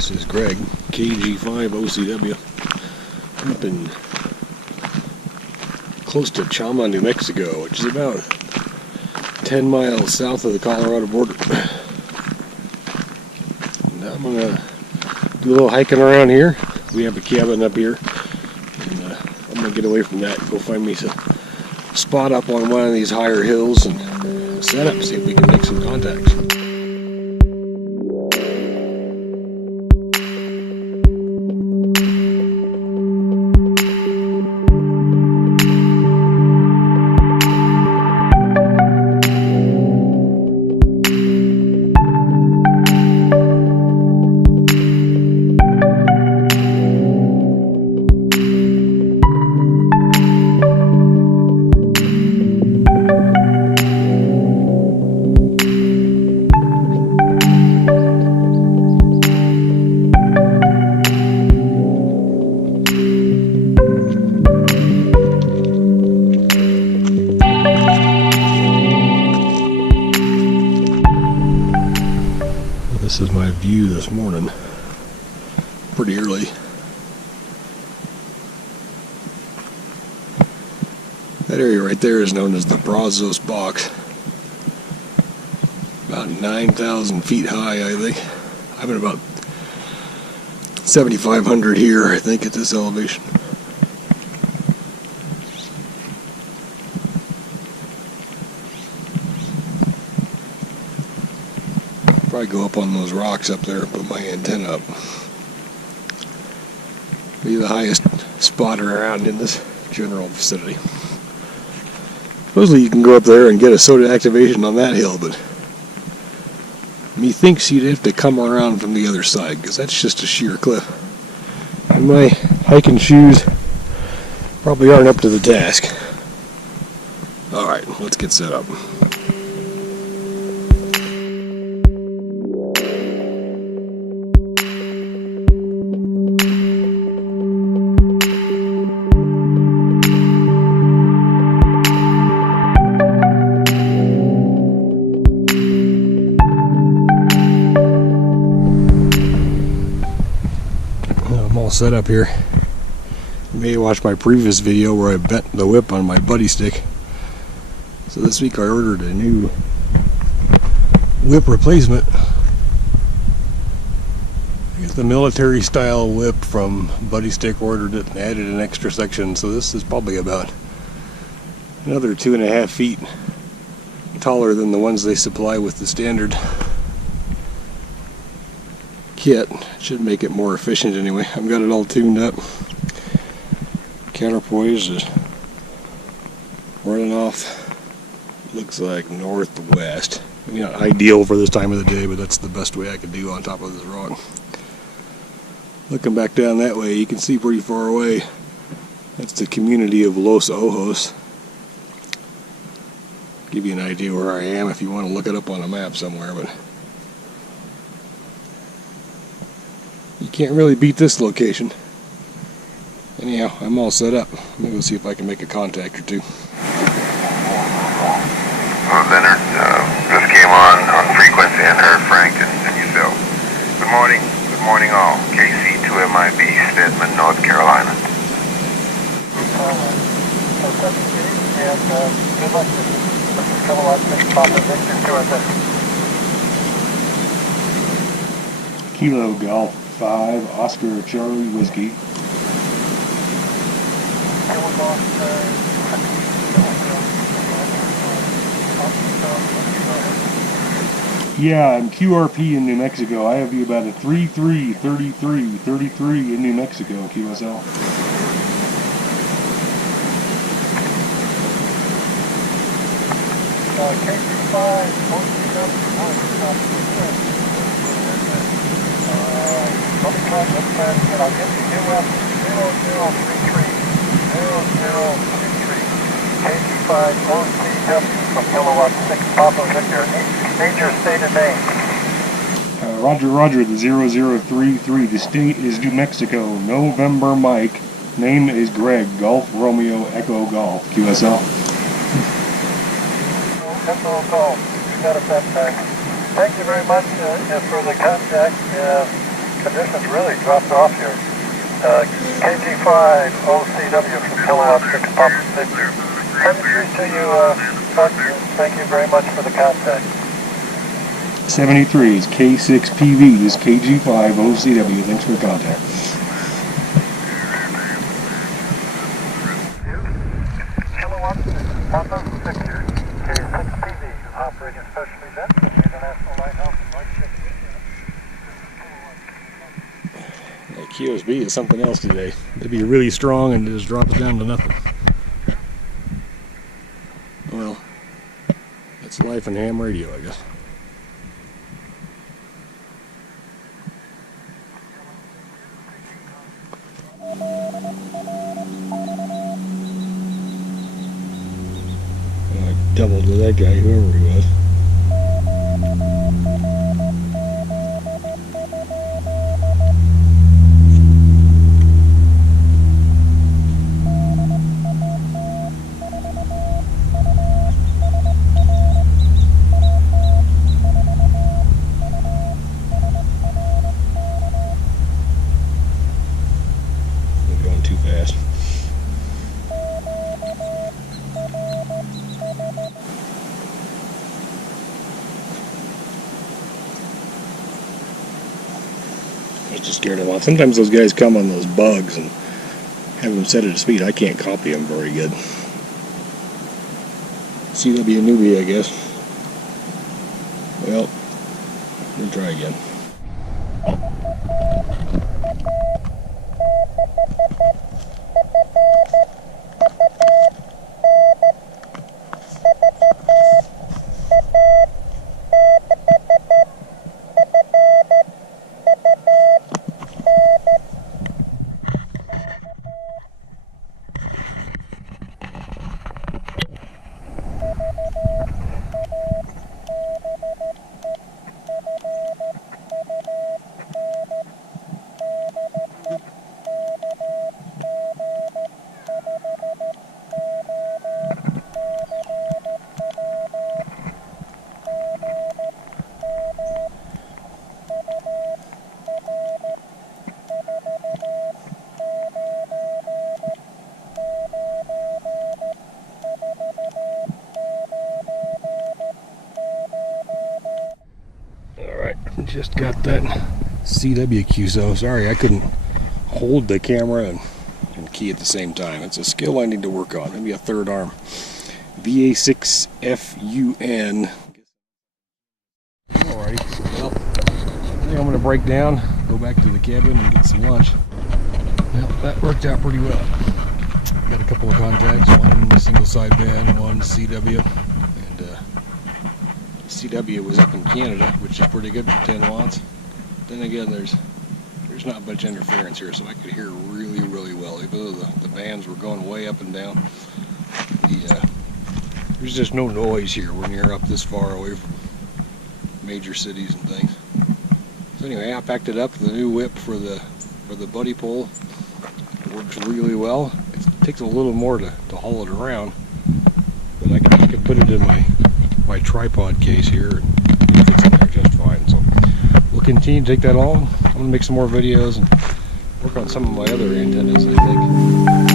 This is Greg, KG5OCW, up in close to Chama, New Mexico, which is about 10 miles south of the Colorado border. Now I'm going to do a little hiking around here. We have a cabin up here, and I'm going to get away from that and go find me some spot up on one of these higher hills and set up, see if we can make some contacts. This is my view this morning, pretty early. That area right there is known as the Brazos Box. About 9,000 feet high, I think. I'm at about 7,500 here, I think, at this elevation. Probably go up on those rocks up there and put my antenna up. Be the highest spot around in this general vicinity. Supposedly you can go up there and get a soda activation on that hill, but methinks you'd have to come around from the other side, because that's just a sheer cliff. And my hiking shoes probably aren't up to the task. Alright, let's get set up. Set up here. You may have watched my previous video where I bent the whip on my Buddistick. So this week I ordered a new whip replacement. I got the military style whip from Buddistick, ordered it and added an extra section, so this is probably about another 2.5 feet taller than the ones they supply with the standard kit. Should make it more efficient anyway. I've got it all tuned up. Counterpoise is running off, looks like northwest. I mean, not ideal for this time of the day, but that's the best way I could do on top of this rock. Looking back down that way, you can see pretty far away. That's the community of Los Ojos. Give you an idea where I am if you want to look it up on a map somewhere, but you can't really beat this location. Anyhow, I'm all set up. I'm gonna go see if I can make a contact or two. Leonard, just came on frequency and heard Frank and yourself. Good morning all. KC2MIB, Stedman, North Carolina. Kilo Golf 5, Oscar Charlie Whiskey. Yeah, I'm QRP in New Mexico. I have you about a 33 in New Mexico, QSL. From kilowatt 6 Papa Victor, major state of name. Roger, the 0033. The state is New Mexico. November Mike. Name is Greg. Golf Romeo Echo Golf. QSL. Echo Golf. You got it that time. Thank you very much for the contact. conditions really dropped off here. KG5 OCW from Kilowatt 6 Papa Victor. Send through to you, Buck. Thank you very much for the contact. 73 is K6PV. This is KG5 OCW. Thanks for the contact. Kilowatt 6 Papa Victor. K6PV operating special event with the International Lighthouse Lightship. QSB is something else today. It'd be really strong and just drop it down to nothing. Well, that's life in ham radio, I guess. I doubled with that guy, whoever he was. Too fast. I was just scared of them. Sometimes those guys come on those bugs and have them set at a speed. I can't copy them very good. CW newbie, I guess. Well, we'll try again. Just got that CW QSO. Sorry, I couldn't hold the camera and key at the same time. It's a skill I need to work on. Maybe a third arm. VA6FUN. Alrighty. Well, I think I'm going to break down, go back to the cabin and get some lunch. Well, that worked out pretty well. Got a couple of contacts, one single side band, one CW. CW was up in Canada, which is pretty good for 10 watts. Then again, there's not much interference here, so I could hear really, really well. Even though the bands were going way up and down, there's just no noise here when you're up this far away from major cities and things. So anyway, I packed it up with a new whip for the buddy pole. It works really well. It takes a little more to haul it around, but I can put it in my tripod case here and it fits in there just fine. So we'll continue to take that along. I'm going to make some more videos and work on some of my other antennas, I think.